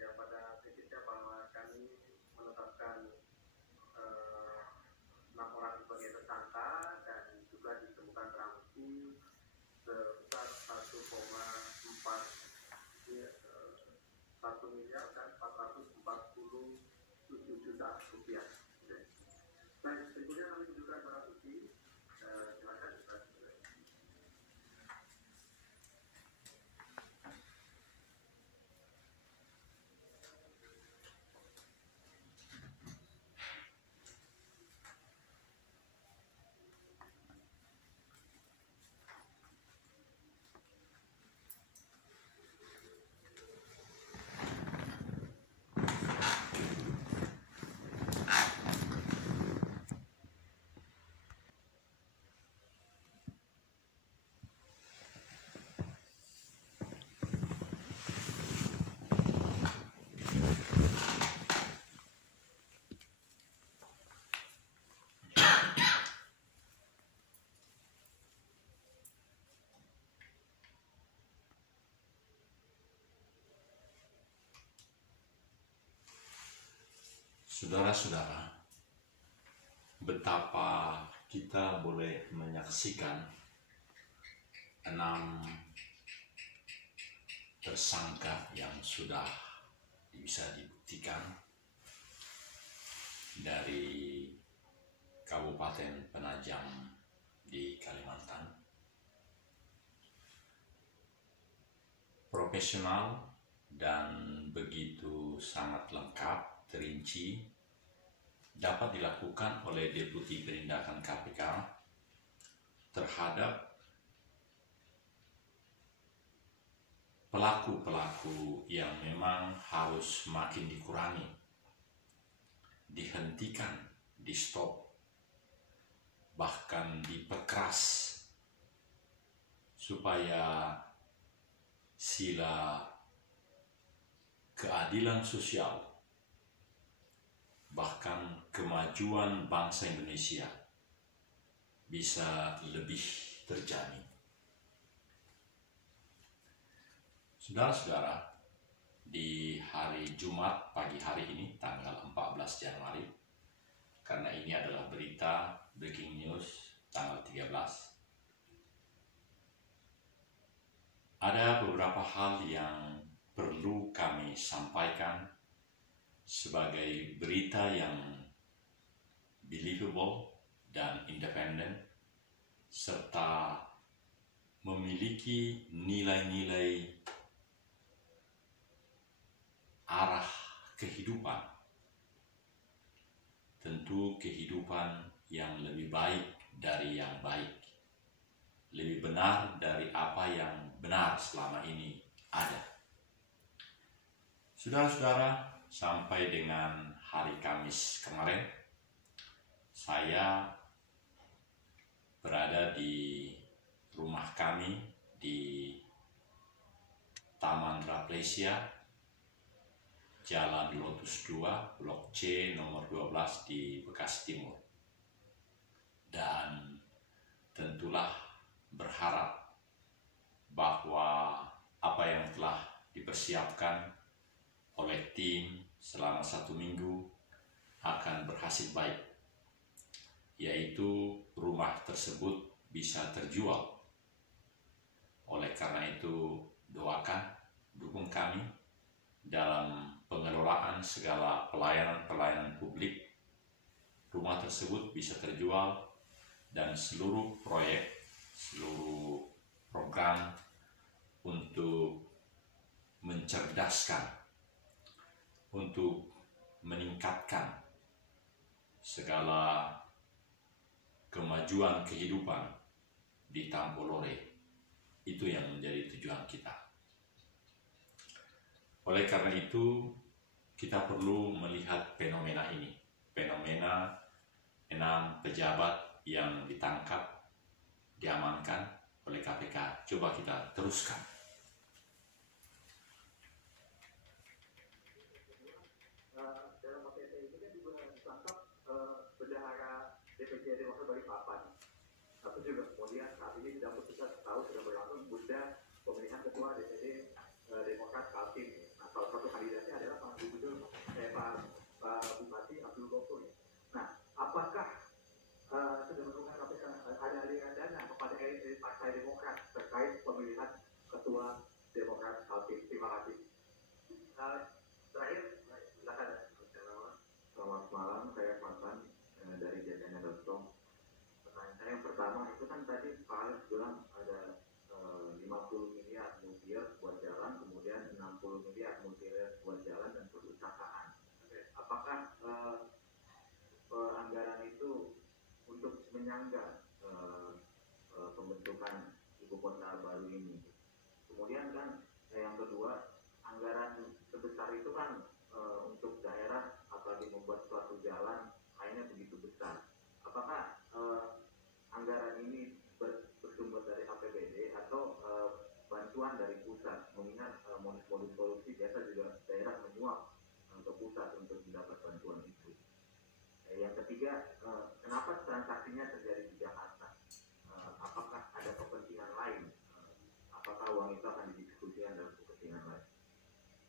ya pada prinsipnya bahwa kami menetapkan 6 orang sebagai tersangka dan juga ditemukan barang bukti sebesar 1,4 1 miliar dan 447 juta rupiah. Baik, berikutnya kami tunjukkan barang bukti. Silakan. Saudara-saudara, betapa kita boleh menyaksikan 6 tersangka yang sudah bisa dibuktikan dari Kabupaten Penajam di Kalimantan. Profesional dan begitu sangat lengkap, terinci, dapat dilakukan oleh Deputi Penindakan KPK terhadap pelaku-pelaku yang memang harus makin dikurangi, dihentikan, di stop, bahkan diperkeras supaya sila keadilan sosial bahkan kemajuan bangsa Indonesia bisa lebih terjamin. Saudara-saudara, di hari Jumat pagi hari ini tanggal 14 Januari, karena ini adalah berita breaking news tanggal 13, ada beberapa hal yang perlu kami sampaikan sebagai berita yang believable dan independen, serta memiliki nilai-nilai arah kehidupan. Tentu kehidupan yang lebih baik dari yang baik, lebih benar dari apa yang benar selama ini ada. Saudara-saudara, sampai dengan hari Kamis kemarin, saya berada di rumah kami di Taman Raplesia, Jalan Lotus 2, Blok C nomor 12 di Bekasi Timur. Dan tentulah berharap bahwa apa yang telah dipersiapkan oleh tim selama 1 minggu akan berhasil baik, yaitu rumah tersebut bisa terjual. Oleh karena itu, doakan, dukung kami dalam pengelolaan segala pelayanan publik. Rumah tersebut bisa terjual dan seluruh proyek, seluruh program untuk mencerdaskan, untuk meningkatkan segala kemajuan kehidupan di Tampolore, itu yang menjadi tujuan kita. Oleh karena itu, kita perlu melihat fenomena ini, fenomena 6 pejabat yang ditangkap, diamankan oleh KPK. Coba kita teruskan. Dalam OTT ini kan juga ditangkap bendahara DPC Demokrat Balikpapan. Tapi juga kemudian saat ini tidak kita tahu sudah berlangsung bunda pemilihan ketua DPD Demokrat Kaltim. Nah, salah satu kandidatnya adalah Kemudian kan yang kedua, anggaran sebesar itu kan untuk daerah apalagi membuat suatu jalan lainnya begitu besar. Apakah anggaran ini bersumber dari APBD atau bantuan dari pusat? Mengingat modus-modus korupsi biasa juga daerah menyuap ke pusat untuk mendapat bantuan itu. Yang ketiga, kenapa transaksinya terjadi di Jakarta? Apakah ada kepentingan lain? Apakah uang itu akan didiskusikan dalam kepentingan lain?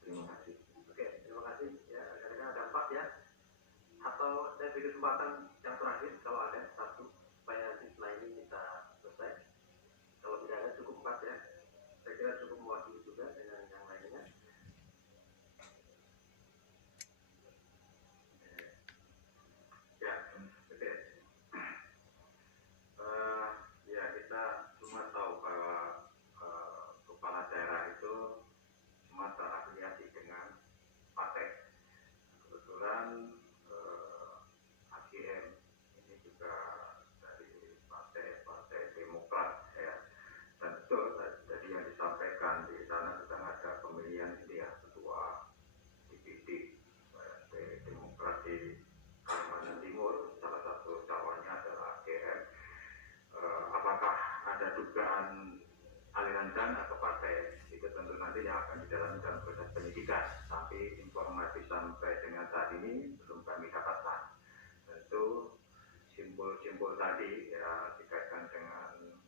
Terima kasih. Oke, terima kasih. Ya, kadang-kadang ada 4 ya. Atau saya beri kesempatan yang terakhir kalau ada satu supaya setelah ini kita selesai. Kalau tidak ada cukup 4 ya. Saya kira cukup mewakili juga dengan yang lainnya. Ya, oke. Ya, kita semua tahu bahwa kepala daerah itu semua terafiliasi dengan partai. Kebetulan AGM ini juga dari partai Demokrat ya. Dan betul tadi yang disampaikan di sana sedang ada pemilihan ini ya, ketua DPD Partai Demokrat di Kalimantan Timur. Salah satu calonnya adalah AGM. Apakah ada dugaan aliran dana ke partai, itu tentu nanti yang akan didalami dalam proses penyidikan. Tapi informasi sampai dengan saat ini belum kami dapatkan. Tentu simbol-simbol tadi ya dikaitkan dengan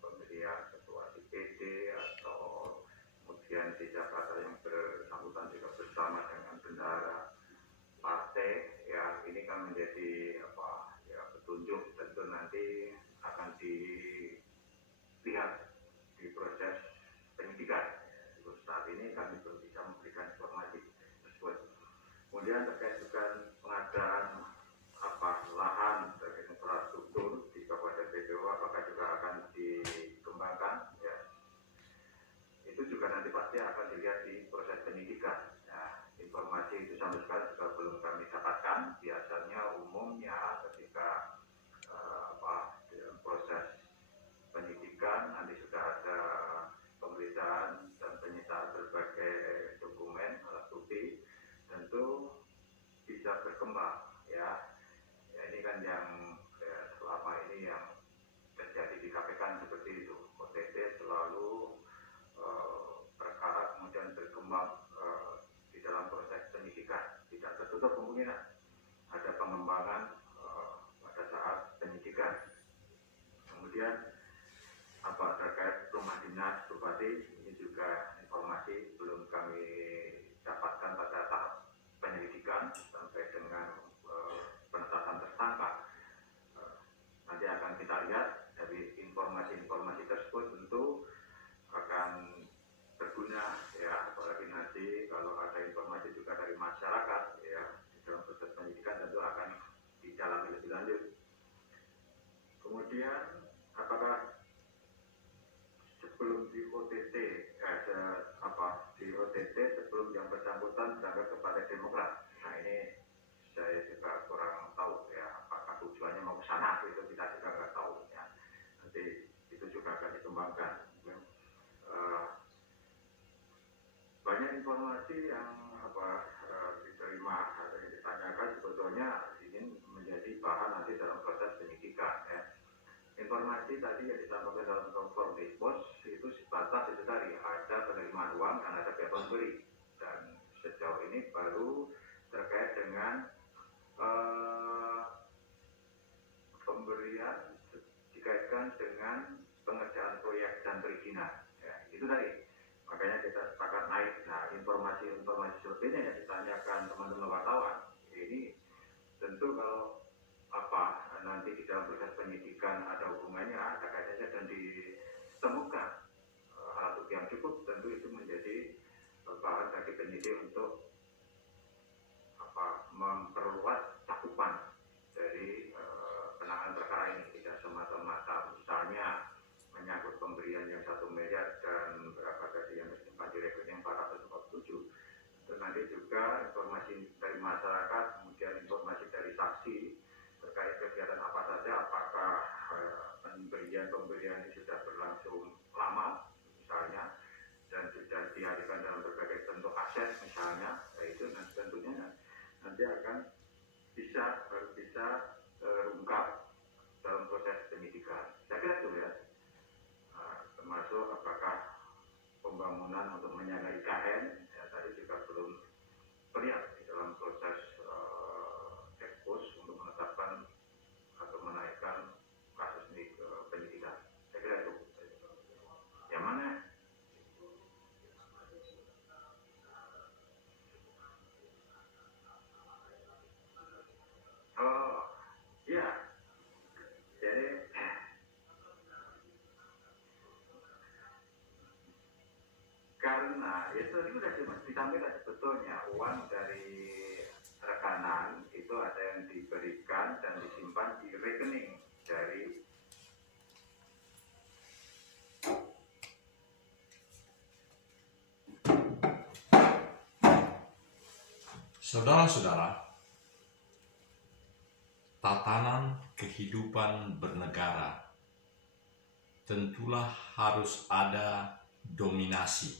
pemberian ketua DPD atau kemudian di Jakarta yang bersangkutan juga bersama dengan bendahara partai ya, ini kan menjadi petunjuk. Tentu nanti akan dilihat di proses penyidikan. Saat ini kami belum bisa memberikan informasi tersebut. Kemudian terkait dengan pengadaan lahan dan infrastruktur di Kabupaten BPO, apakah juga akan dikembangkan ya, itu juga nanti pasti akan dilihat di proses penyidikan. Nah, informasi itu sampai sekarang juga belum kami dapatkan. Biasanya umumnya ketika dalam proses penyidikan nanti sudah ada pemeriksaan dan penyitaan berbagai dokumen alat bukti, tentu bisa berkembang ya. Ya ini kan yang selama ini yang terjadi di KPK seperti itu. OTT selalu perkara kemudian berkembang di dalam proses penyidikan. Tidak tertutup kemungkinan ada pengembangan pada saat penyidikan. Kemudian terkait rumah dinas bupati, ini juga informasi belum kami dapatkan pada tahap penyelidikan sampai dengan penetapan tersangka. Nanti akan kita lihat dari informasi-informasi tersebut, tentu akan berguna ya, apalagi nanti kalau ada informasi juga dari masyarakat ya di dalam proses penyidikan, tentu akan didalami lebih lanjut. Kemudian apakah sebelum di OTT sebelum yang bersangkutan berangkat kepada Demokrat? Nah ini saya juga kurang tahu ya, apakah tujuannya mau ke sana, itu kita juga nggak tahu ya. Nanti itu juga akan dikembangkan. Banyak informasi yang diterima atau yang ditanyakan sebetulnya ingin menjadi bahan nanti dalam proses penyidikan ya. Informasi tadi yang disampaikan dalam konform dispos itu sebatas itu tadi, ada penerimaan uang dan ada pihak pemberi, dan sejauh ini baru terkait dengan pemberian dikaitkan dengan pengerjaan proyek dan perizinan ya, itu tadi. Makanya kita sepakat naik. Nah, informasi-informasi selebihnya yang ditanyakan teman-teman wartawan ini tentu kalau nanti di dalam proses penyidikan ada hubungannya, ada kaitannya dan ditemukan alat bukti yang cukup, tentu itu menjadi bahan bagi penyidik untuk memperluas cakupan dari penanganan perkara ini. Tidak semata-mata misalnya menyangkut pemberian yang 1 miliar dan berapa tadi yang disimpan di rekening 447. Itu nanti juga informasi dari masyarakat, kemudian informasi dari saksi terkait kegiatan apa saja, apakah pemberian ini sudah berlangsung lama, misalnya nanti akan baru bisa terungkap dalam proses penyidikan. Saya kira itu ya, termasuk apakah pembangunan untuk menyangga IKN ya, tadi juga belum terlihat di dalam proses ekspos untuk menetapkan atau menaikkan kasus ini ke penyidikan. Saya kira itu. Yang mana? Oh, ya. Jadi karena itu sudah disampaikan sebetulnya uang dari rekanan itu ada yang diberikan dan disimpan di rekening dari Saudara-saudara, tatanan kehidupan bernegara tentulah harus ada dominasi,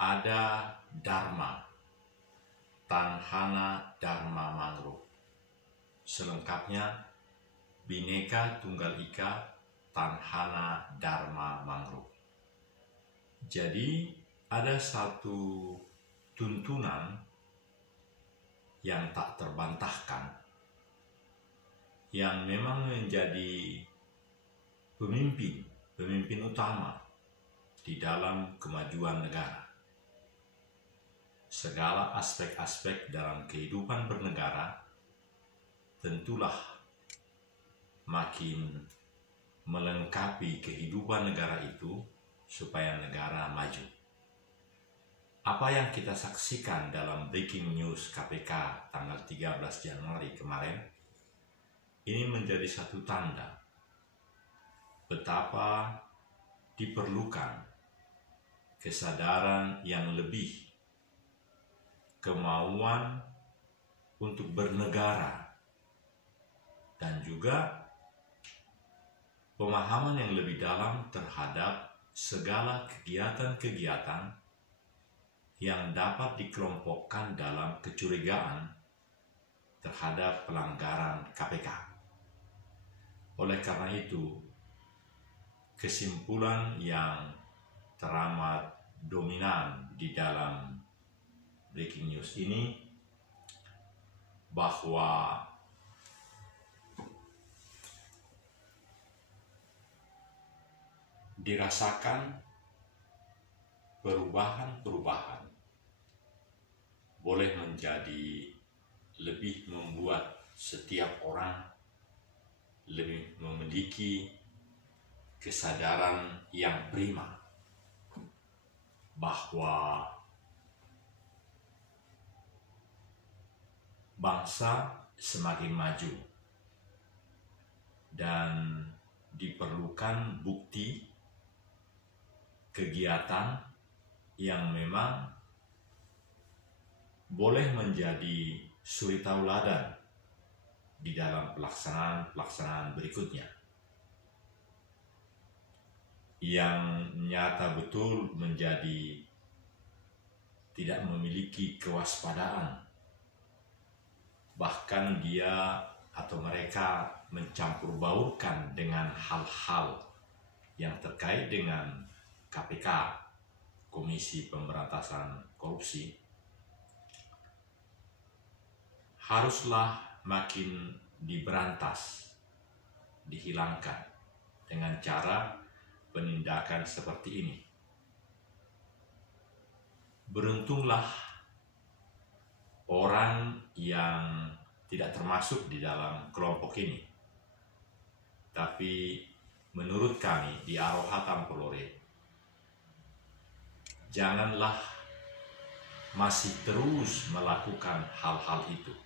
ada dharma, tanhana dharma mangrove. Selengkapnya, Bhinneka Tunggal Ika Tanhana Dharma Mangrove. Jadi ada satu tuntunan yang tak terbantahkan, yang memang menjadi pemimpin utama di dalam kemajuan negara. Segala aspek-aspek dalam kehidupan bernegara tentulah makin melengkapi kehidupan negara itu supaya negara maju. Apa yang kita saksikan dalam breaking news KPK tanggal 13 Januari kemarin, ini menjadi satu tanda betapa diperlukan kesadaran yang lebih, kemauan untuk bernegara, dan juga pemahaman yang lebih dalam terhadap segala kegiatan-kegiatan yang dapat dikelompokkan dalam kecurigaan terhadap pelanggaran KPK. Oleh karena itu, kesimpulan yang teramat dominan di dalam breaking news ini bahwa dirasakan perubahan-perubahan boleh menjadi lebih membuat setiap orang lebih memiliki kesadaran yang prima bahwa bangsa semakin maju dan diperlukan bukti kegiatan yang memang boleh menjadi suri tauladan di dalam pelaksanaan berikutnya yang nyata betul menjadi tidak memiliki kewaspadaan, bahkan dia atau mereka mencampur baurkan dengan hal-hal yang terkait dengan KPK, Komisi Pemberantasan Korupsi, haruslah makin diberantas, dihilangkan dengan cara penindakan seperti ini. Beruntunglah orang yang tidak termasuk di dalam kelompok ini. Tapi menurut kami di Aroha Tampolore, janganlah masih terus melakukan hal-hal itu.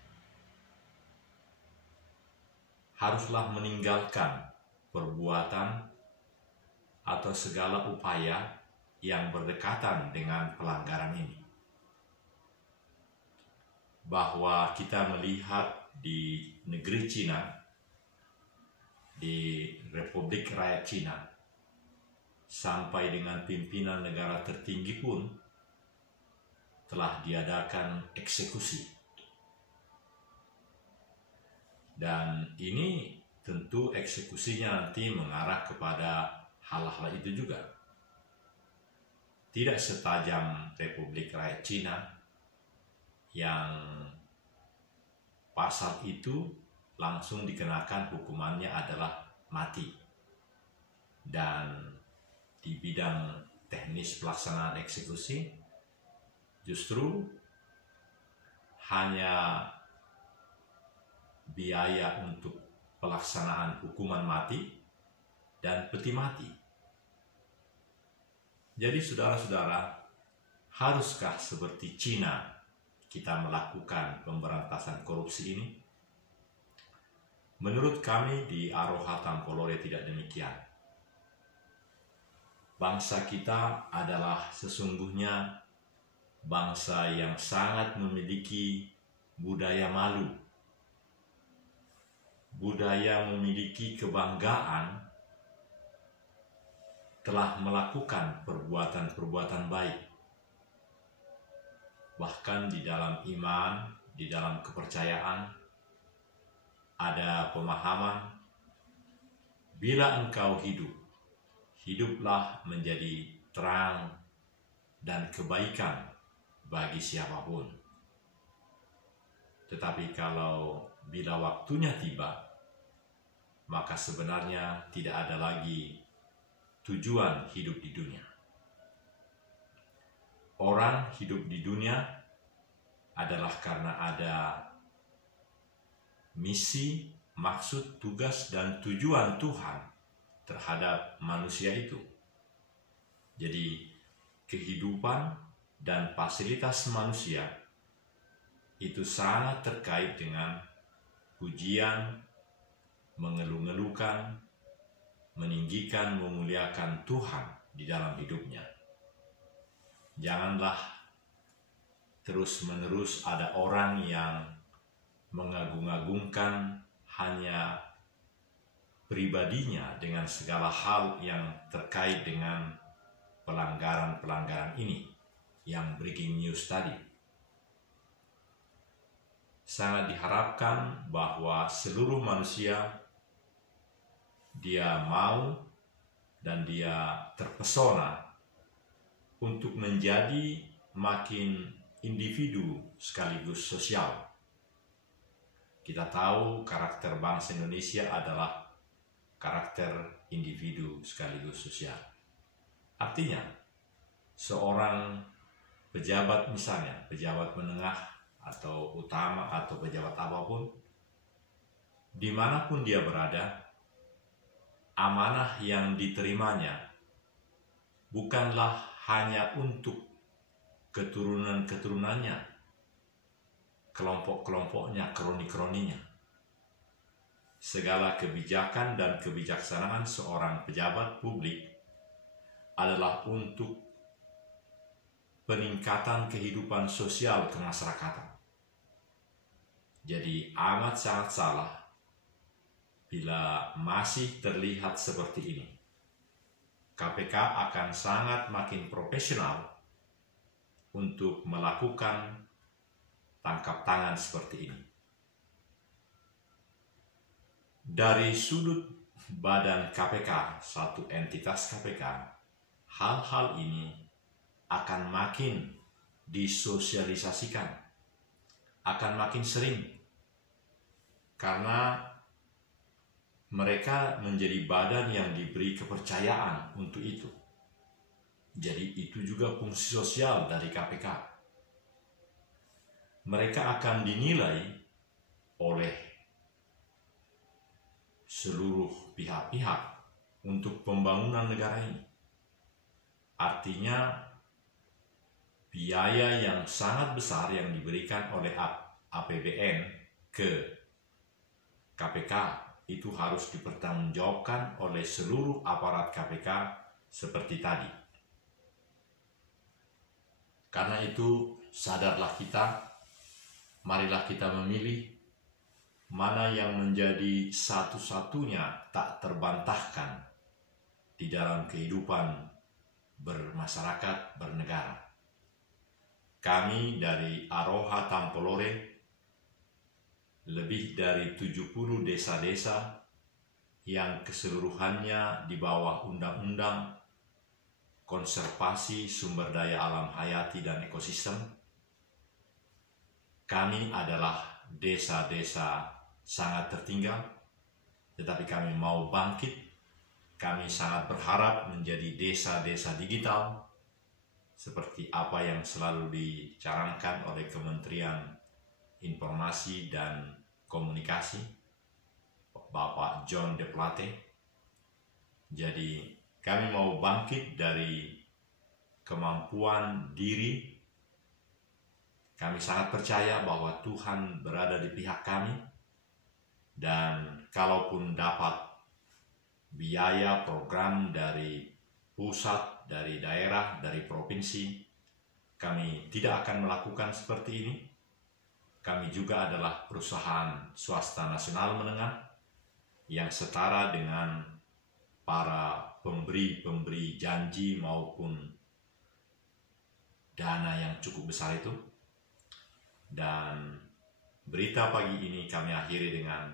Haruslah meninggalkan perbuatan atau segala upaya yang berdekatan dengan pelanggaran ini. Bahwa kita melihat di negeri Cina, di Republik Rakyat Cina, sampai dengan pimpinan negara tertinggi pun telah diadakan eksekusi. Dan ini tentu eksekusinya nanti mengarah kepada hal-hal itu juga. Tidak setajam Republik Rakyat Cina yang pasal itu langsung dikenakan hukumannya adalah mati. Dan di bidang teknis pelaksanaan eksekusi justru hanya biaya untuk pelaksanaan hukuman mati dan peti mati. Jadi saudara-saudara, haruskah seperti Cina kita melakukan pemberantasan korupsi ini? Menurut kami di Aroha Tampolore tidak demikian. Bangsa kita adalah sesungguhnya bangsa yang sangat memiliki budaya malu, budaya memiliki kebanggaan telah melakukan perbuatan-perbuatan baik. Bahkan di dalam iman, di dalam kepercayaan, ada pemahaman, bila engkau hidup, hiduplah menjadi terang dan kebaikan bagi siapapun. Tetapi kalau bila waktunya tiba, maka sebenarnya tidak ada lagi tujuan hidup di dunia. Orang hidup di dunia adalah karena ada misi, maksud, tugas, dan tujuan Tuhan terhadap manusia itu. Jadi kehidupan dan fasilitas manusia itu sangat terkait dengan pujian, mengeluh-ngeluhkan, meninggikan, memuliakan Tuhan di dalam hidupnya. Janganlah terus-menerus ada orang yang mengagung-agungkan hanya pribadinya dengan segala hal yang terkait dengan pelanggaran-pelanggaran ini, yang breaking news tadi. Sangat diharapkan bahwa seluruh manusia dia mau dan dia terpesona untuk menjadi makin individu sekaligus sosial. Kita tahu karakter bangsa Indonesia adalah karakter individu sekaligus sosial. Artinya, seorang pejabat misalnya, pejabat menengah atau utama atau pejabat apapun, dimanapun dia berada, amanah yang diterimanya bukanlah hanya untuk keturunan-keturunannya, kelompok-kelompoknya, kroni-kroninya. Segala kebijakan dan kebijaksanaan seorang pejabat publik adalah untuk peningkatan kehidupan sosial kemasyarakatan. Jadi amat sangat salah bila masih terlihat seperti ini. KPK akan sangat makin profesional untuk melakukan tangkap tangan seperti ini. Dari sudut badan KPK, satu entitas KPK, hal-hal ini akan makin disosialisasikan, akan makin sering, karena mereka menjadi badan yang diberi kepercayaan untuk itu. Jadi itu juga fungsi sosial dari KPK. Mereka akan dinilai oleh seluruh pihak-pihak untuk pembangunan negara ini. Artinya biaya yang sangat besar yang diberikan oleh APBN ke KPK itu harus dipertanggungjawabkan oleh seluruh aparat KPK seperti tadi. Karena itu sadarlah kita, marilah kita memilih mana yang menjadi satu-satunya tak terbantahkan di dalam kehidupan bermasyarakat, bernegara. kami dari Aroha Tampolore, lebih dari 70 desa-desa yang keseluruhannya di bawah Undang-Undang Konservasi Sumber Daya Alam Hayati dan Ekosistem. Kami adalah desa-desa sangat tertinggal, tetapi kami mau bangkit. Kami sangat berharap menjadi desa-desa digital, seperti apa yang selalu dicanangkan oleh Kementerian Informasi dan Komunikasi, Bapak John de Plate. Jadi kami mau bangkit dari kemampuan diri. Kami sangat percaya bahwa Tuhan berada di pihak kami, dan kalaupun dapat biaya program dari pusat, dari daerah, dari provinsi, kami tidak akan melakukan seperti ini. Kami juga adalah perusahaan swasta nasional menengah yang setara dengan para pemberi janji maupun dana yang cukup besar itu. Dan berita pagi ini kami akhiri dengan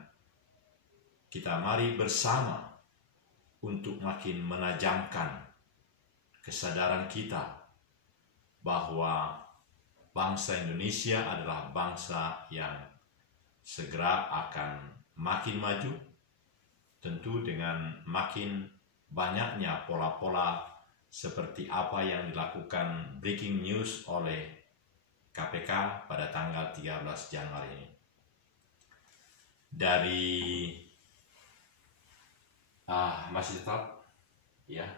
kita mari bersama untuk makin menajamkan kesadaran kita bahwa bangsa Indonesia adalah bangsa yang segera akan makin maju, tentu dengan makin banyaknya pola-pola seperti apa yang dilakukan breaking news oleh KPK pada tanggal 13 Januari ini. Dari masih tetap ya,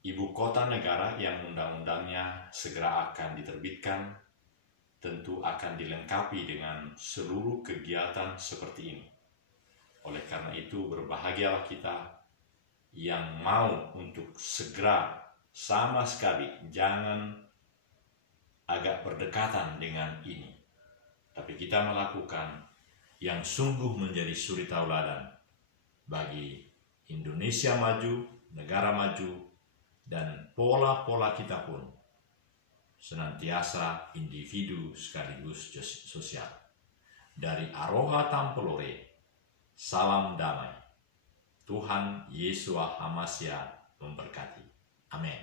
ibu kota negara yang undang-undangnya segera akan diterbitkan tentu akan dilengkapi dengan seluruh kegiatan seperti ini. Oleh karena itu berbahagialah kita yang mau untuk segera, sama sekali jangan agak berdekatan dengan ini, tapi kita melakukan yang sungguh menjadi suri tauladan bagi Indonesia maju, negara maju, dan pola-pola kita pun senantiasa individu sekaligus sosial. Dari Aroha Tampolore, salam damai. Tuhan Yesus HaMashiach memberkati. Amin.